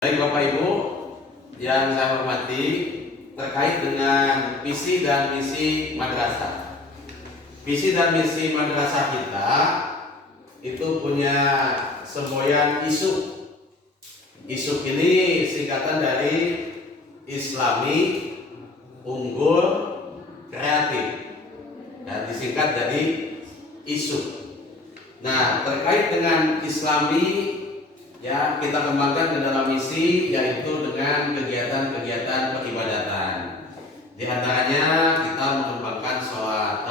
Baik Bapak Ibu yang saya hormati, terkait dengan visi dan misi madrasah. Visi dan misi madrasah kita itu punya semboyan isu. Isu ini singkatan dari Islami, unggul, kreatif. Dan disingkat jadi isu. Nah, terkait dengan Islami, ya, kita kembangkan ke dalam misi, yaitu dengan kegiatan-kegiatan peribadatan. Di antaranya kita mengembangkan sholat,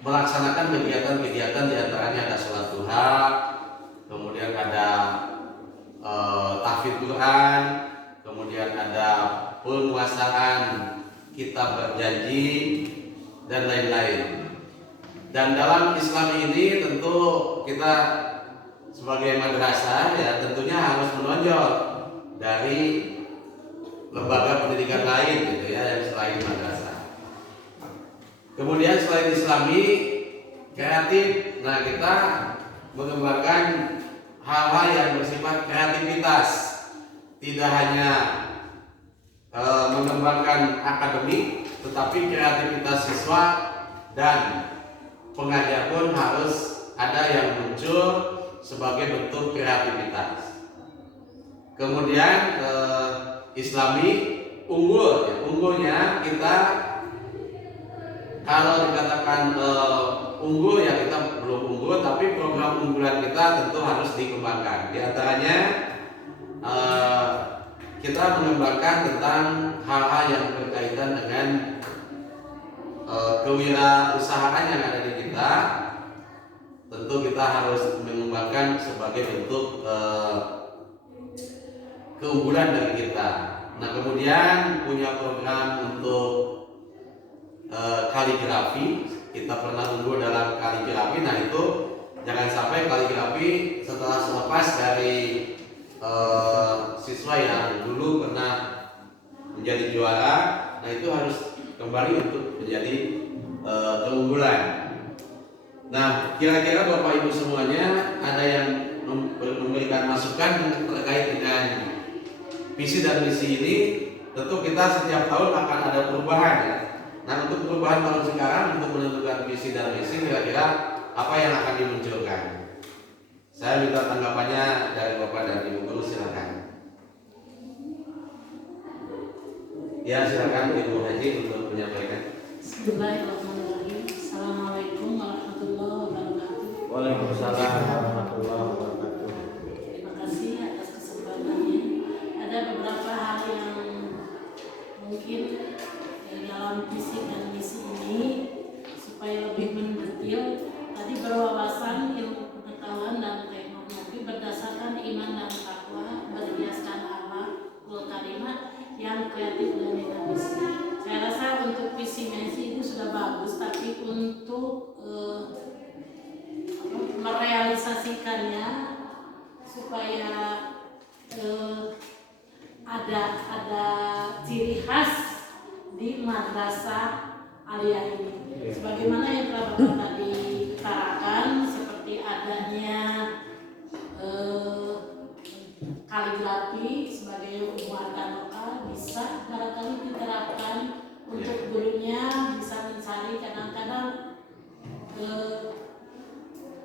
melaksanakan kegiatan-kegiatan, di antaranya ada sholat duha, kemudian ada tahfidz Quran, kemudian ada penguasaan kitab berjanji dan lain-lain. Dan dalam Islam ini tentu kita sebagai madrasah ya tentunya harus menonjol dari lembaga pendidikan lain gitu ya yang selain madrasah. Kemudian selain Islami, kreatif, nah kita mengembangkan hal-hal yang bersifat kreativitas, tidak hanya mengembangkan akademik, tetapi kreativitas siswa dan pengajar pun harus ada yang muncul sebagai bentuk kreativitas. Kemudian Islami unggul, ya, unggulnya kita kalau dikatakan unggul ya kita belum unggul, tapi program unggulan kita tentu harus dikembangkan. Di antaranya kita mengembangkan tentang hal-hal yang berkaitan dengan kewirausahaan yang ada di kita. Tentu kita harus mengembangkan sebagai bentuk keunggulan dari kita. Nah, kemudian punya program untuk kaligrafi. Kita pernah unggul dalam kaligrafi. Nah, itu jangan sampai kaligrafi setelah selepas dari siswa yang dulu pernah menjadi juara, nah itu harus kembali untuk menjadi keunggulan. Nah, kira-kira Bapak Ibu semuanya ada yang memberikan masukan terkait dengan visi dan misi ini. Tentu kita setiap tahun akan ada perubahan ya. Nah, untuk perubahan tahun sekarang untuk menentukan visi dan misi, kira-kira apa yang akan dimunculkan? Saya minta tanggapannya dari Bapak dan Ibu Guru, silakan. Ya, silakan Ibu Haji untuk menyampaikan. Bismillahirrahmanirrahim. Assalamualaikum warahmatullahi wabarakatuh. Waalaikumsalam warahmatullahi wabarakatuh. Terima kasih atas kesempatannya. Ada beberapa hal yang mungkin dalam visi dan misi ini supaya lebih mendetil. Tadi berwawasan ilmu pengetahuan dan teknologi berdasarkan iman dan takwa, berhiaskan akhlakul karimah yang kreatif dan dinamis. Saya rasa untuk visi misi itu sudah bagus, tapi untuk merealisasikannya supaya ada ciri khas di madrasah aliyah ini. Sebagaimana yang telah Bapak tadi utarakan, seperti adanya kaligrafi sebagai warga lokal bisa barangkali diterapkan untuk gurunya bisa mencari, kadang-kadang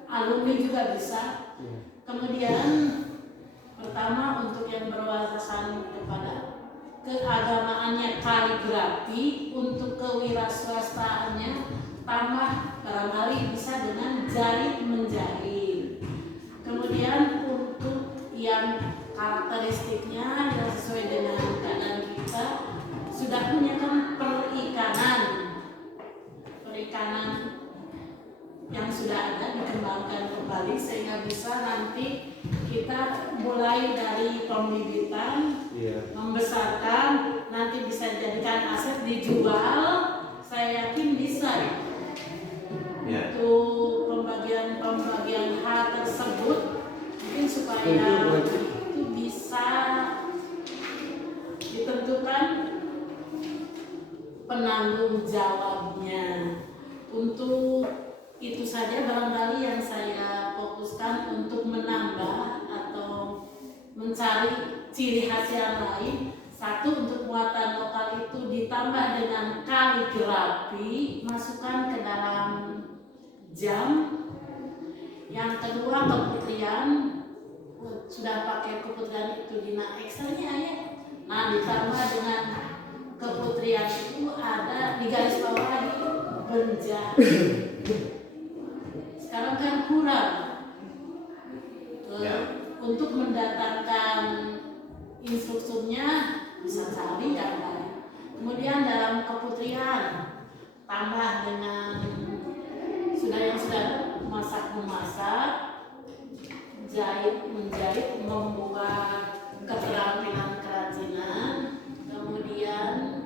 alumni juga bisa. Kemudian pertama untuk yang berwawasan kepada keagamaannya kaligrafi, untuk kewirausahaannya tambah barangkali bisa dengan jari menjahit. Kemudian untuk yang karakteristiknya yang sesuai dengan keadaan kita sudah punya kan perikanan yang sudah ada dikembangkan kembali sehingga bisa nanti kita mulai dari pembibitan, membesarkan, nanti bisa dijadikan aset dijual. Saya yakin bisa untuk pembagian hal tersebut mungkin supaya itu bisa ditentukan penanggung jawabnya. Untuk itu saja barangkali yang saya fokuskan untuk menambah atau mencari ciri khas yang lain. Satu, untuk muatan lokal itu ditambah dengan kaligrafi, masukkan ke dalam jam. Yang kedua, keputrian, sudah pakai keputrian itu di Excelnya ya. Nah, ditambah dengan keputrian itu ada di garis bawah di penjahit. Sekarang kan kurang. Untuk mendatangkan instrukturnya bisa cari yang lain. Kemudian dalam keputrian tambah dengan yang sudah memasak, menjahit, membuat keterampilan kerajinan, kemudian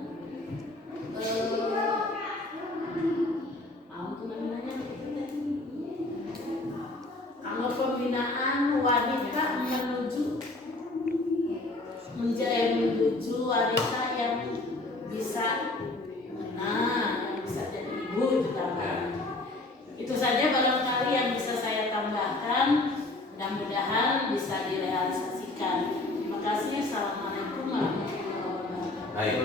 kalau pembinaan wanita menuju wanita yang bisa jadi ibu juga. Itu saja barangkali yang bisa saya tambahkan. Mudah-mudahan bisa direalisasikan. Terima kasih. Assalamualaikum warahmatullahi wabarakatuh. Baik,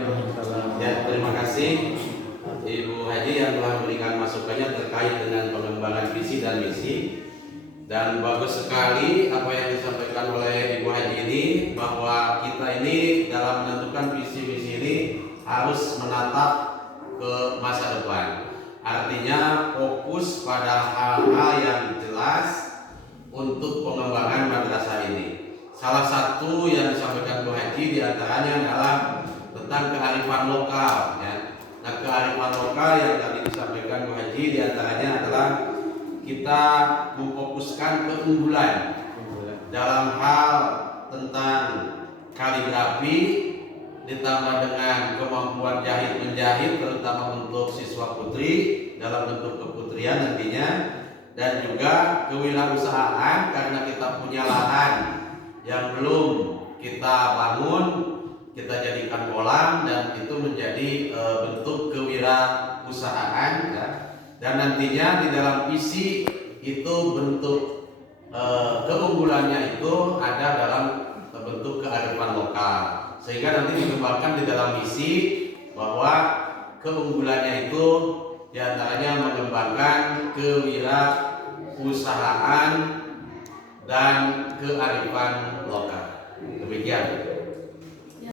ya, terima kasih Ibu Haji yang telah memberikan masukannya terkait dengan pengembangan visi dan misi. Dan bagus sekali apa yang disampaikan oleh Ibu Haji ini, bahwa kita ini dalam menentukan visi misi ini harus menatap ke masa depan. Artinya fokus pada hal-hal yang jelas untuk pengembangan madrasah ini. Salah satu yang disampaikan Bu Haji diantaranya adalah tentang kearifan lokal. Ya. Nah, kearifan lokal yang tadi disampaikan Bu Haji diantaranya adalah kita memfokuskan keunggulan dalam hal tentang kaligrafi, ditambah dengan kemampuan jahit menjahit, terutama untuk siswa putri dalam bentuk keputrian nantinya, dan juga kewirausahaan karena kita punya lahan yang belum kita bangun, kita jadikan kolam, dan itu menjadi bentuk kewirausahaan ya. Dan nantinya di dalam visi itu bentuk keunggulannya itu ada dalam bentuk kearifan lokal, sehingga nanti dikembangkan di dalam misi bahwa keunggulannya itu diantaranya mengembangkan kewirausahaan dan kearifan lokal. Demikian.